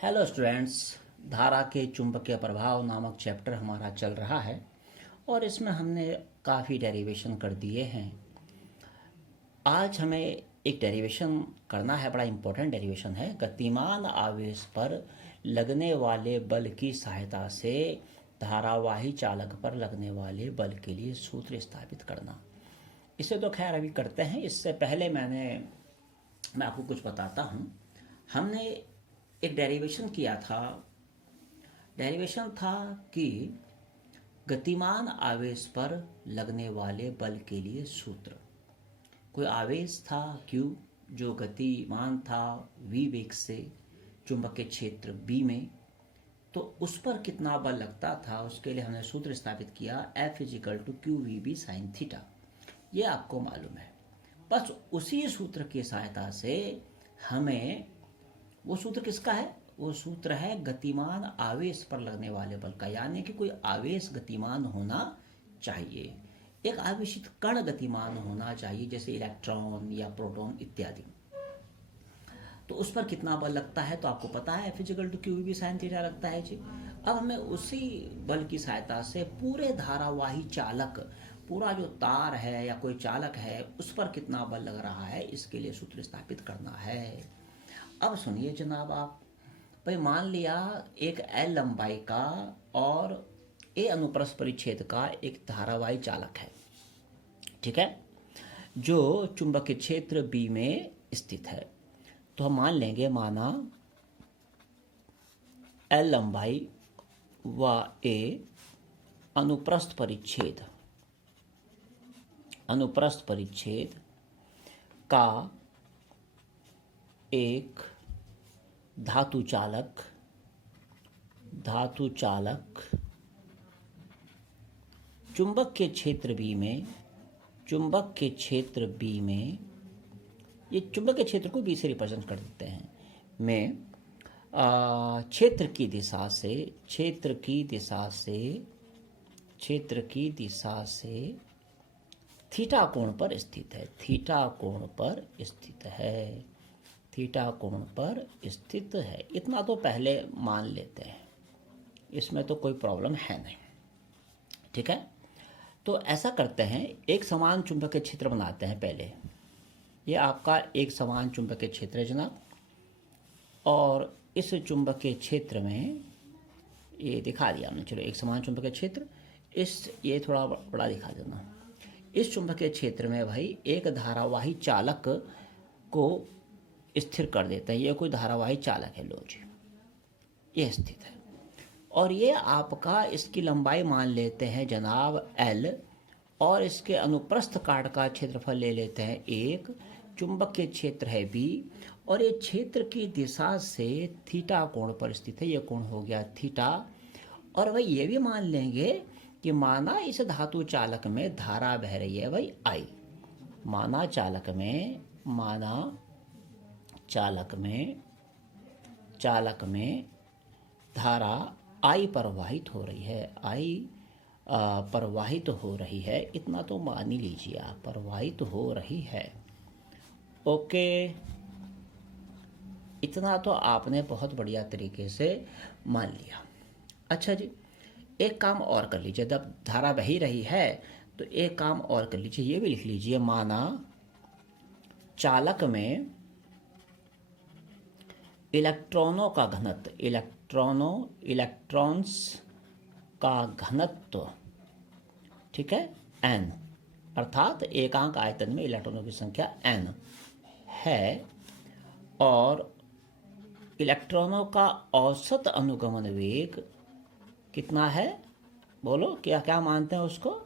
Hello students. धारा के चुंबकीय प्रभाव नामक चैप्टर हमारा चल रहा है और इसमें हमने काफ़ी डेरिवेशन कर दिए हैं। आज हमें एक डेरिवेशन करना है, बड़ा इम्पोर्टेंट डेरिवेशन है। गतिमान आवेश पर लगने वाले बल की सहायता से धारावाही चालक पर लगने वाले बल के लिए सूत्र स्थापित करना। इसे तो खैर अभी करते हैं, इससे पहले मैं आपको कुछ बताता हूँ। हमने एक डेरिवेशन किया था। डेरिवेशन था कि गतिमान आवेश पर लगने वाले बल के लिए सूत्र। कोई आवेश था Q जो गतिमान था V वेग से चुंबकीय क्षेत्र B में, तो उस पर कितना बल लगता था उसके लिए हमने सूत्र स्थापित किया F = QVB sin थीटा। ये आपको मालूम है। बस उसी सूत्र की सहायता से हमें, वो सूत्र किसका है? वो सूत्र है गतिमान आवेश पर लगने वाले बल का, यानी कि कोई आवेश गतिमान होना चाहिए, एक आवेशित कण गतिमान होना चाहिए, जैसे इलेक्ट्रॉन या प्रोटॉन इत्यादि। तो उस पर कितना बल लगता है तो आपको पता है, F = QVB sin थीटा लगता है जी। अब हमें उसी बल की सहायता से पूरे धारावाही चालक, पूरा जो तार है या कोई चालक है, उस पर कितना बल लग रहा है, इसके लिए सूत्र स्थापित करना है। अब सुनिए जनाब, आप भाई मान लिया एक L लंबाई का और A अनुप्रस्थ परिच्छेद का एक धारावाही चालक है, ठीक है, जो चुंबकीय क्षेत्र B में स्थित है। तो हम मान लेंगे, माना L लंबाई व A अनुप्रस्थ परिच्छेद का एक धातु चालक चुंबक के क्षेत्र B में, ये चुंबक के क्षेत्र को B से रिप्रेजेंट कर देते हैं, में क्षेत्र की दिशा से थीटा कोण पर स्थित है। इतना तो पहले मान लेते हैं, इसमें तो कोई प्रॉब्लम है नहीं, ठीक है। तो ऐसा करते हैं, एक समान चुंबकीय क्षेत्र बनाते हैं पहले। ये आपका एक समान चुंबकीय क्षेत्र है जनाब, और इस चुंबकीय क्षेत्र में ये दिखा दिया हमने, चलो एक समान चुंबकीय क्षेत्र, ये थोड़ा बड़ा दिखा देना। इस चुंबकीय क्षेत्र में भाई एक धारावाही चालक को स्थिर कर देते हैं। ये कोई धारावाही चालक है, लो जी, ये स्थित है, और ये आपका, इसकी लंबाई मान लेते हैं जनाब L, और इसके अनुप्रस्थ काट का क्षेत्रफल ले लेते हैं 1। चुंबकीय क्षेत्र है B, और ये क्षेत्र की दिशा से थीटा कोण पर स्थित है, ये कोण हो गया थीटा। और भाई ये भी मान लेंगे कि माना इस धातु चालक में धारा बह रही है भाई I, माना चालक में धारा I प्रवाहित हो रही है, इतना तो मान ही लीजिए आप, प्रवाहित हो रही है। ओके, इतना तो आपने बहुत बढ़िया तरीके से मान लिया। अच्छा जी, एक काम और कर लीजिए, जब धारा बह ही रही है तो एक काम और कर लीजिए, ये भी लिख लीजिए, माना चालक में इलेक्ट्रॉनों का घनत्व, इलेक्ट्रॉन्स का घनत्व, ठीक है, n, अर्थात एकांक आयतन में इलेक्ट्रॉनों की संख्या n है, और इलेक्ट्रॉनों का औसत अनुगमन वेग कितना है, बोलो क्या क्या मानते हैं उसको?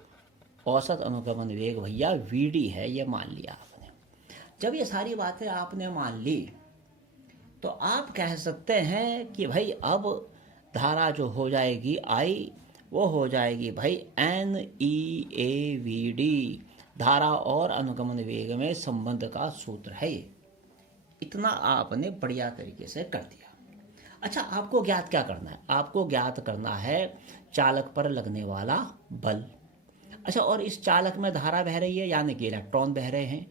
औसत अनुगमन वेग भैया Vd है, ये मान लिया आपने। जब ये सारी बातें आपने मान ली तो आप कह सकते हैं कि भाई अब धारा जो हो जाएगी I, वो हो जाएगी भाई NeAVd, धारा और अनुगमन वेग में संबंध का सूत्र है ये। इतना आपने बढ़िया तरीके से कर दिया। अच्छा, आपको ज्ञात क्या करना है? आपको ज्ञात करना है चालक पर लगने वाला बल। अच्छा, और इस चालक में धारा बह रही है, यानी कि इलेक्ट्रॉन बह रहे हैं,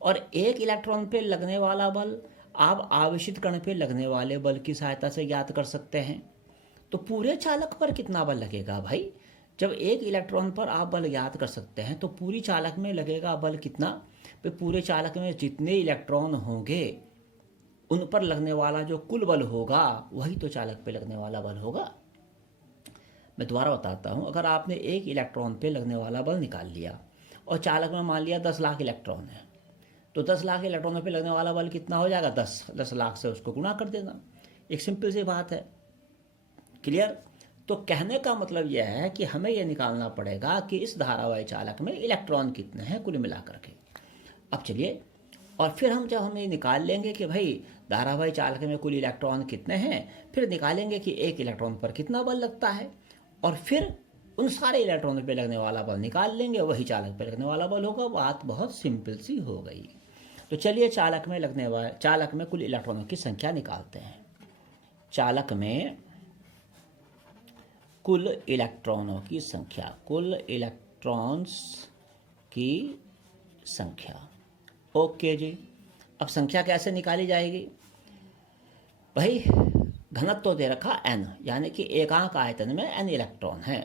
और एक इलेक्ट्रॉन पे लगने वाला बल आप आवेशित कण पे लगने वाले बल की सहायता से ज्ञात कर सकते हैं। तो पूरे चालक पर कितना बल लगेगा भाई? जब एक इलेक्ट्रॉन पर आप बल ज्ञात कर सकते हैं तो पूरी चालक में लगेगा बल कितना? तो पूरे चालक में जितने इलेक्ट्रॉन होंगे उन पर लगने वाला जो कुल बल होगा वही तो चालक पे लगने वाला बल होगा। मैं दोबारा बताता हूँ, अगर आपने एक इलेक्ट्रॉन पे लगने वाला बल निकाल लिया और चालक में मान लिया 10 लाख इलेक्ट्रॉन है, तो 10 लाख इलेक्ट्रॉनों पे लगने वाला बल कितना हो जाएगा? 10 लाख से उसको गुणा कर देना। एक सिंपल सी बात है। क्लियर? तो कहने का मतलब यह है कि हमें यह निकालना पड़ेगा कि इस धारावाही चालक में इलेक्ट्रॉन कितने हैं कुल मिलाकर के। अब चलिए, और फिर जब हम ये निकाल लेंगे कि भाई धारावाही चालक में कुल इलेक्ट्रॉन कितने हैं, फिर निकालेंगे कि एक इलेक्ट्रॉन पर कितना बल लगता है, और फिर उन सारे इलेक्ट्रॉनों पे लगने वाला बल निकाल लेंगे, वही चालक पे लगने वाला बल होगा। बात बहुत सिंपल सी हो गई। तो चलिए चालक में कुल इलेक्ट्रॉनों की संख्या निकालते हैं। चालक में कुल इलेक्ट्रॉनों की संख्या, कुल इलेक्ट्रॉन्स की संख्या। ओके जी, अब संख्या कैसे निकाली जाएगी भाई? घनत्व तो दे रखा n, यानी कि एकांक आयतन में n इलेक्ट्रॉन है।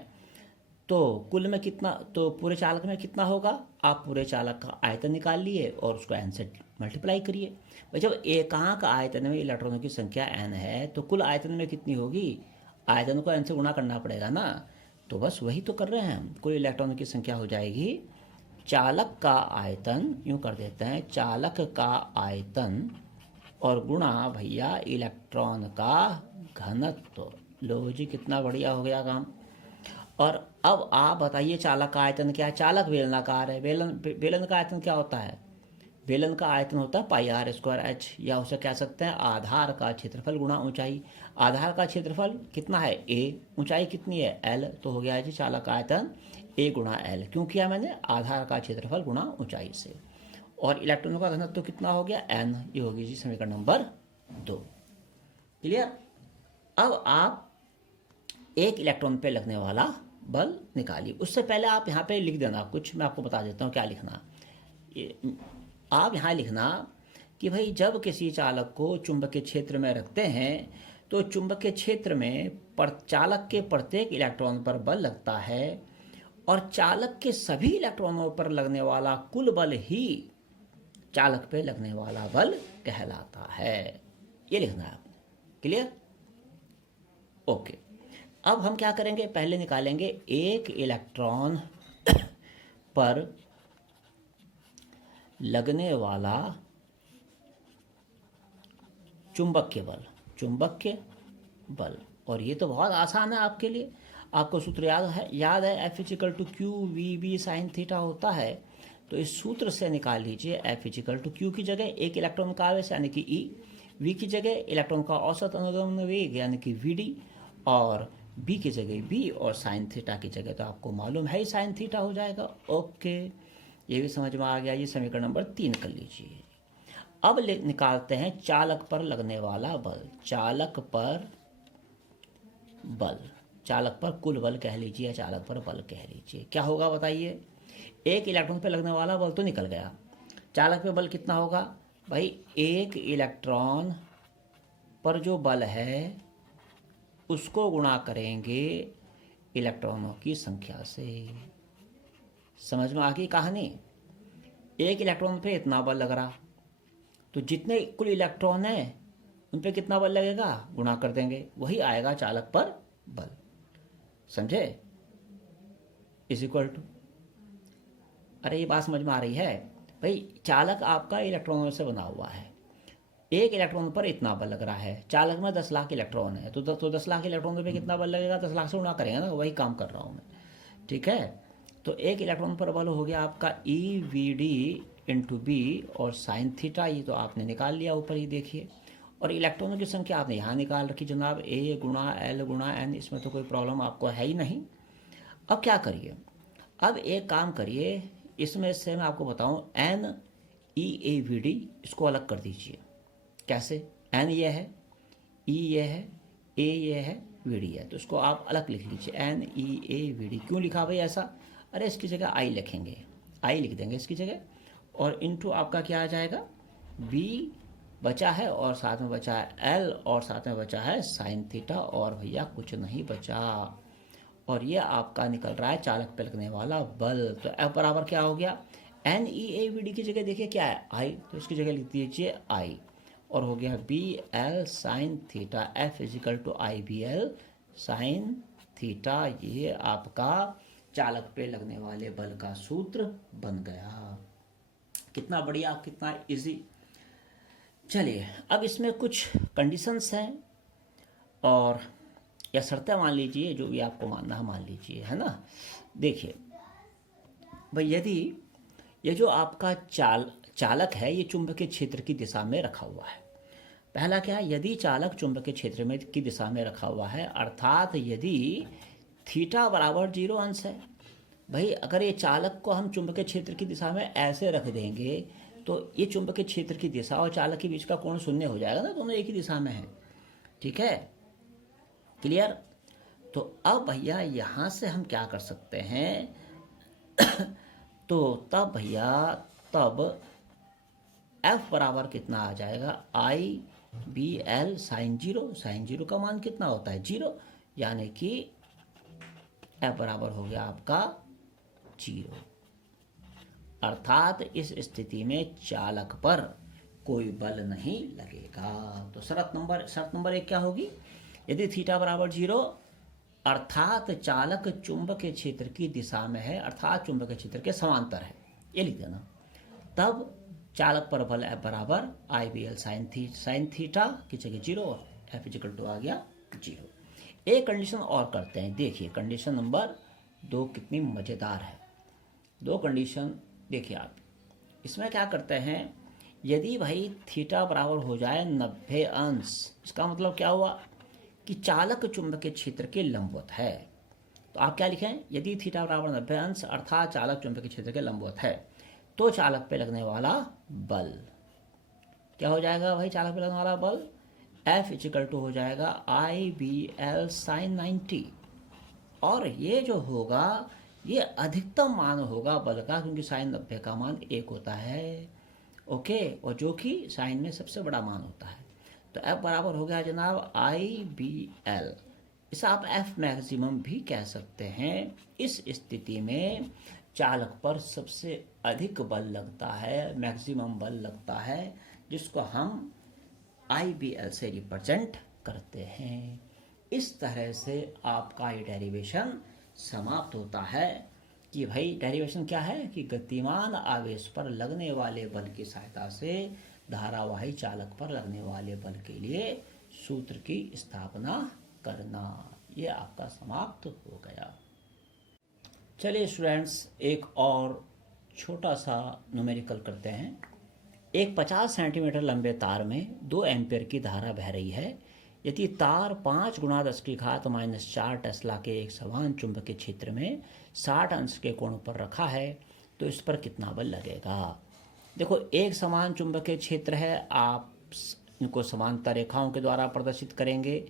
तो कुल में कितना, तो पूरे चालक में कितना होगा? आप पूरे चालक का आयतन निकाल लिए और उसको n से मल्टीप्लाई करिए। भाई जब एकांक आयतन में इलेक्ट्रॉनों की संख्या n है तो कुल आयतन में कितनी होगी? आयतन को n से गुणा करना पड़ेगा ना। तो बस वही तो कर रहे हैं हम। कुल इलेक्ट्रॉनों की संख्या हो जाएगी चालक का आयतन, यूँ कर देते हैं, चालक का आयतन और गुणा भैया इलेक्ट्रॉन का घनत्व। लो जी, कितना बढ़िया हो गया काम। और अब आप बताइए चालक का आयतन क्या है? चालक बेलनाकार है। बेलन का आयतन क्या होता है? बेलन का आयतन होता है पाई आर स्क्वायर एच, या उसे कह सकते हैं आधार का क्षेत्रफल गुणा ऊंचाई। आधार का क्षेत्रफल कितना है? ए। ऊंचाई कितनी है? एल। तो हो गया है जी चालक का आयतन ए गुणा एल। क्यों किया मैंने? आधार का क्षेत्रफल गुणा ऊंचाई से। और इलेक्ट्रॉनों का घनत्व तो कितना हो गया? एन। ये होगी जी समीकरण नंबर 2। क्लियर? अब आप एक इलेक्ट्रॉन पे लगने वाला बल निकालिए। उससे पहले आप यहाँ पे लिख देना कुछ, मैं आपको बता देता हूँ क्या लिखना। आप यहाँ लिखना कि भाई जब किसी चालक को चुंबकीय क्षेत्र में रखते हैं तो चुंबकीय क्षेत्र में चालक के प्रत्येक इलेक्ट्रॉन पर बल लगता है और चालक के सभी इलेक्ट्रॉनों पर लगने वाला कुल बल ही चालक पे लगने वाला बल कहलाता है। ये लिखना है आपने। क्लियर? ओके। अब हम क्या करेंगे? पहले निकालेंगे एक इलेक्ट्रॉन पर लगने वाला चुंबकीय बल। और ये तो बहुत आसान है आपके लिए। आपको सूत्र याद है F equal to Q V B sine theta होता है। तो इस सूत्र से निकाल लीजिए एफ इजिकल टू क्यू की जगह एक इलेक्ट्रॉन का आवेश यानी कि ई, वी की जगह इलेक्ट्रॉन का औसत अनुगमन वेग यानी कि वी डी, और बी की जगह बी, और साइन थीटा की जगह तो आपको मालूम है ही साइन थीटा हो जाएगा। ओके, ये भी समझ में आ गया। ये समीकरण नंबर 3 कर लीजिए। अब निकालते हैं चालक पर लगने वाला बल। चालक पर कुल बल कह लीजिए, चालक पर बल कह लीजिए। क्या होगा बताइए? एक इलेक्ट्रॉन पर लगने वाला बल तो निकल गया। चालक पे बल कितना होगा भाई? एक इलेक्ट्रॉन पर जो बल है उसको गुणा करेंगे इलेक्ट्रॉनों की संख्या से। समझ में आ गई कहानी? एक इलेक्ट्रॉन पे इतना बल लग रहा, तो जितने कुल इलेक्ट्रॉन हैं उन पे कितना बल लगेगा गुणा कर देंगे, वही आएगा चालक पर बल। समझे? इज इक्वल टू, अरे ये बात समझ में आ रही है भाई? चालक आपका इलेक्ट्रॉनों से बना हुआ है। एक इलेक्ट्रॉन पर इतना बल लग रहा है। चालक में 10 लाख इलेक्ट्रॉन है, तो 10 लाख इलेक्ट्रॉनों पे कितना बल लगेगा? 10 लाख से गुणा करेंगे ना, वही काम कर रहा हूँ मैं। ठीक है? तो एक इलेक्ट्रॉन पर बल हो गया आपका E V D into B और साइन थीटा। ये तो आपने निकाल लिया ऊपर ही देखिए। और इलेक्ट्रॉनों की संख्या आपने यहाँ निकाल रखी जनाब, ए गुणा एल गुणा एन। इसमें तो कोई प्रॉब्लम आपको है ही नहीं। अब क्या करिए? अब एक काम करिए, इसमें से मैं आपको बताऊं, N E A V D इसको अलग कर दीजिए। कैसे? एन ये है, ई ये है, ए ये है, वी डी है। तो इसको आप अलग लिख लीजिए, N E A V D. क्यों लिखा भाई ऐसा? अरे इसकी जगह आई लिखेंगे, आई लिख देंगे इसकी जगह, और इनटू आपका क्या आ जाएगा? बी बचा है, और साथ में बचा है एल, और साथ में बचा है साइन थीटा, और भैया कुछ नहीं बचा। और ये आपका निकल रहा है चालक पे लगने वाला बल। तो एफ बराबर क्या हो गया, N E A V D की जगह देखिए क्या है आई, तो इसकी जगह लिख दीजिए आई, और हो गया B L sine theta, F equal to I B L sine theta. ये आपका चालक पे लगने वाले बल का सूत्र बन गया। कितना बढ़िया, कितना इजी। चलिए अब इसमें कुछ कंडीशंस हैं और या शर्तें मान लीजिए, जो भी आपको मानना है मान लीजिए, है ना। देखिए भाई, यदि ये जो आपका चालक है ये चुंबकीय क्षेत्र की दिशा में रखा हुआ है। पहला क्या है, यदि चालक चुंबकीय क्षेत्र में की दिशा में रखा हुआ है, अर्थात यदि थीटा बराबर 0 अंश है। भाई अगर ये चालक को हम चुंबकीय क्षेत्र की दिशा में ऐसे रख देंगे तो ये चुंबकीय क्षेत्र की दिशा और चालक के बीच का कोण शून्य हो जाएगा ना, दोनों एक ही दिशा में है। ठीक है, क्लियर। तो अब भैया यहाँ से हम क्या कर सकते हैं तो तब भैया तब F बराबर कितना आ जाएगा, आई बी एल साइन 0। साइन 0 का मान कितना होता है 0, यानी कि F बराबर हो गया आपका 0। अर्थात इस स्थिति में चालक पर कोई बल नहीं लगेगा। तो शर्त नंबर 1 क्या होगी, यदि थीटा बराबर 0 अर्थात चालक चुंबकीय क्षेत्र की दिशा में है, अर्थात चुंबकीय क्षेत्र के समांतर है, ये लिख देना, तब चालक पर बल F बराबर आई बी एल साइन थीटा की जगह 0 और F इक्वल टू आ गया 0। एक कंडीशन और करते हैं, देखिए कंडीशन नंबर 2 कितनी मज़ेदार है। 2 कंडीशन देखिए आप, इसमें क्या करते हैं, यदि भाई थीटा बराबर हो जाए 90 अंश, इसका मतलब क्या हुआ कि चालक चुंबकीय क्षेत्र के लंबवत है। तो आप क्या लिखें, यदि थीटा बराबर 90 अंश अर्थात चालक चुंबकीय क्षेत्र के लंबवत है, तो चालक पे लगने वाला बल क्या हो जाएगा भाई, चालक पे लगने वाला बल F इक्वल टू हो जाएगा आई बी एल साइन 90। और ये जो होगा ये अधिकतम मान होगा बल का, क्योंकि साइन 90 का मान 1 होता है, ओके, और जो कि साइन में सबसे बड़ा मान होता है। तो F बराबर हो गया जनाब आई बी एल, इसे आप F मैक्सिमम भी कह सकते हैं। इस स्थिति में चालक पर सबसे अधिक बल लगता है, मैक्सिमम बल लगता है, जिसको हम आई बी एल से रिप्रेजेंट करते हैं। इस तरह से आपका ये डेरिवेशन समाप्त होता है कि भाई डेरिवेशन क्या है कि गतिमान आवेश पर लगने वाले बल की सहायता से धारावाही चालक पर लगने वाले बल के लिए सूत्र की स्थापना करना। ये आपका समाप्त हो गया। चलिए स्टूडेंट्स, एक और छोटा सा न्यूमेरिकल करते हैं। एक 50 सेंटीमीटर लंबे तार में 2 एम्पियर की धारा बह रही है। यदि तार 5 गुणा 10 की घात -4 टेस्ला के एक समान चुंबकीय क्षेत्र में 60 अंश के कोण पर रखा है, तो इस पर कितना बल लगेगा। देखो, एक समान चुंबकीय क्षेत्र है, आप इनको समांतर रेखाओं के द्वारा प्रदर्शित करेंगे।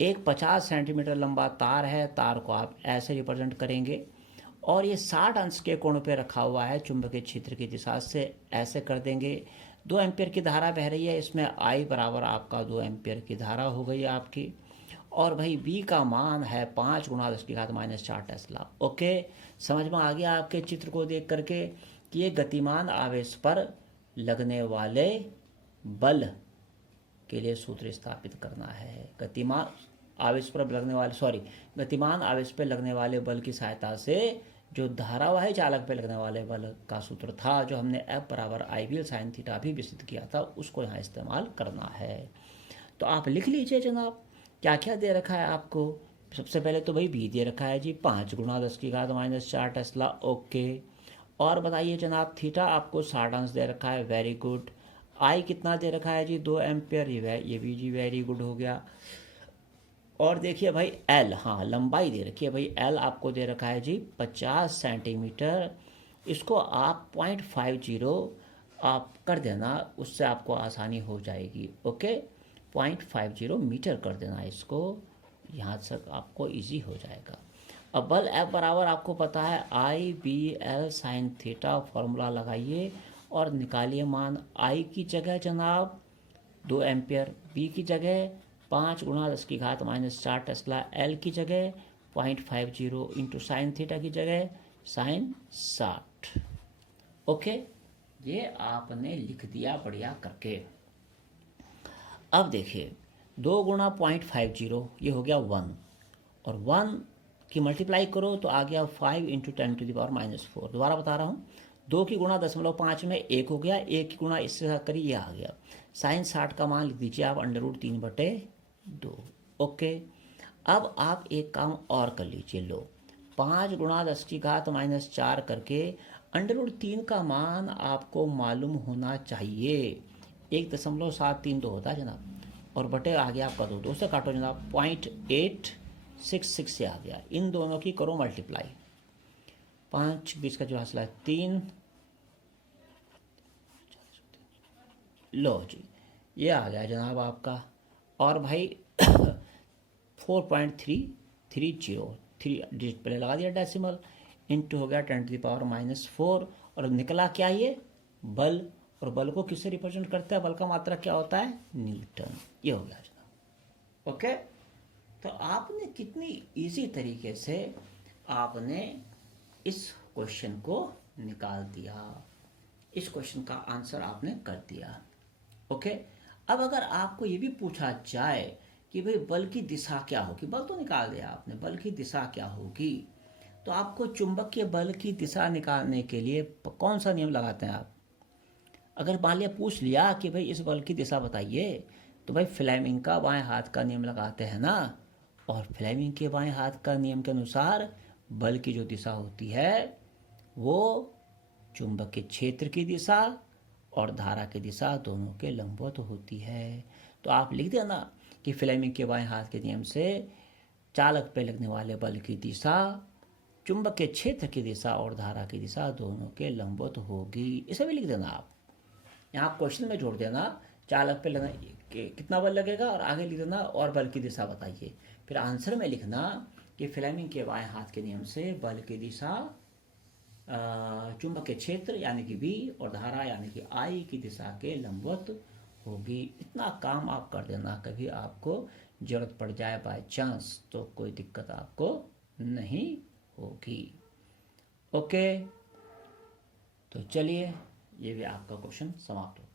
एक 50 सेंटीमीटर लंबा तार है, तार को आप ऐसे रिप्रेजेंट करेंगे, और ये 60 अंश के कोण पे रखा हुआ है चुंबकीय क्षेत्र की दिशा से, ऐसे कर देंगे। 2 एम्पियर की धारा बह रही है, इसमें आई बराबर आपका 2 एम्पियर की धारा हो गई आपकी, और भाई बी का मान है 5 गुणा 10 की घात -4 टेस्ला। ओके, समझ में आ गया आपके चित्र को देख करके कि ये गतिमान आवेश पर लगने वाले बल के लिए सूत्र स्थापित करना है। गतिमान आवेश पर लगने वाले बल की सहायता से जो धारावाही चालक पे लगने वाले बल का सूत्र था, जो हमने F बराबर आई बी एल साइन थीटा भी विकसित किया था, उसको यहाँ इस्तेमाल करना है। तो आप लिख लीजिए जनाब, क्या क्या दे रखा है आपको। सबसे पहले तो भाई बी दे रखा है जी 5 गुणा 10 की घात -4 टेस्ला, ओके। और बताइए जनाब, थीटा आपको 60 अंश दे रखा है, वेरी गुड। आई कितना दे रखा है जी 2 एम्पियर, ये भी जी वेरी गुड हो गया। और देखिए भाई एल, हाँ लंबाई दे रखी है भाई, एल आपको दे रखा है जी 50 सेंटीमीटर। इसको आप 0.50 आप कर देना, उससे आपको आसानी हो जाएगी, ओके। 0.50 मीटर कर देना इसको, यहाँ तक आपको इजी हो जाएगा। अब बल F बराबर आपको पता है I B L sine theta, formula लगाइए और निकालिए मान। आई की जगह जनाब 2 एम्पियर। बी की जगह 5 × 10⁻⁴ टेस्ला। एल की जगह 0.50 इंटू साइन थीटा की जगह साइन 60। ओके, ये आपने लिख दिया बढ़िया करके। अब देखिए 2 × 0.50 ये हो गया 1, और 1 की मल्टीप्लाई करो तो आ गया 5 × 10⁻⁻⁴। दोबारा बता रहा हूँ, 2 की गुणा 0.5 में 1 हो गया, 1 की गुणा इससे करिए ये आ गया। साइन 60 का मान लिख दीजिए आप √3/2। ओके, अब आप एक काम और कर लीजिए। लो 5 × 10⁻⁴ करके √3 का मान आपको मालूम होना चाहिए। 1.732 होता है जनाब, और बटे आ गया आपका 2 से काटो जनाब, 0.866 से आ गया। इन दोनों की करो मल्टीप्लाई, 5 20 का जो हासिल है 3, लो जी ये आ गया जनाब आपका। और भाई 4.330, 3 डिजिट पहले लगा दिया डेसिमल, इंटू हो गया 10⁻⁻⁴। और निकला क्या ये? बल। और बल को किससे रिप्रेजेंट करता है? बल का मात्रा क्या होता है? न्यूटन। ये हो गया जनाब। ओके, तो आपने कितनी इजी तरीके से आपने इस क्वेश्चन को निकाल दिया, इस क्वेश्चन का आंसर आपने कर दिया। ओके, अब अगर आपको ये भी पूछा जाए कि भाई बल की दिशा क्या होगी, बल तो निकाल दिया आपने, बल की दिशा क्या होगी, तो आपको चुंबकीय बल की दिशा निकालने के लिए कौन सा नियम लगाते हैं आप? अगर मान लिया पूछ लिया कि भाई इस बल की दिशा बताइए, तो भाई फ्लेमिंग का बाएं हाथ का नियम लगाते हैं ना। और फ्लेमिंग के बाएं हाथ का नियम के अनुसार बल की जो दिशा होती है वो चुंबकीय क्षेत्र की दिशा और धारा की दिशा दोनों के लंबवत होती है। तो आप लिख देना कि फ्लेमिंग के बाएं हाथ के नियम से चालक पे लगने वाले बल की दिशा चुंबकीय क्षेत्र की दिशा और धारा की दिशा दोनों के लंबवत होगी। इसे भी लिख देना आप, यहाँ क्वेश्चन में जोड़ देना चालक पे लगना कितना बल लगेगा, और आगे लिख देना और बल की दिशा बताइए। फिर आंसर में लिखना कि फ्लेमिंग के बाएं हाथ के नियम से बल की दिशा चुंबकीय क्षेत्र यानी कि बी और धारा यानी कि आई की दिशा के लंबवत होगी। इतना काम आप कर देना, कभी आपको जरूरत पड़ जाए बाय चांस तो कोई दिक्कत आपको नहीं होगी। ओके, तो चलिए ये भी आपका क्वेश्चन समाप्त हो।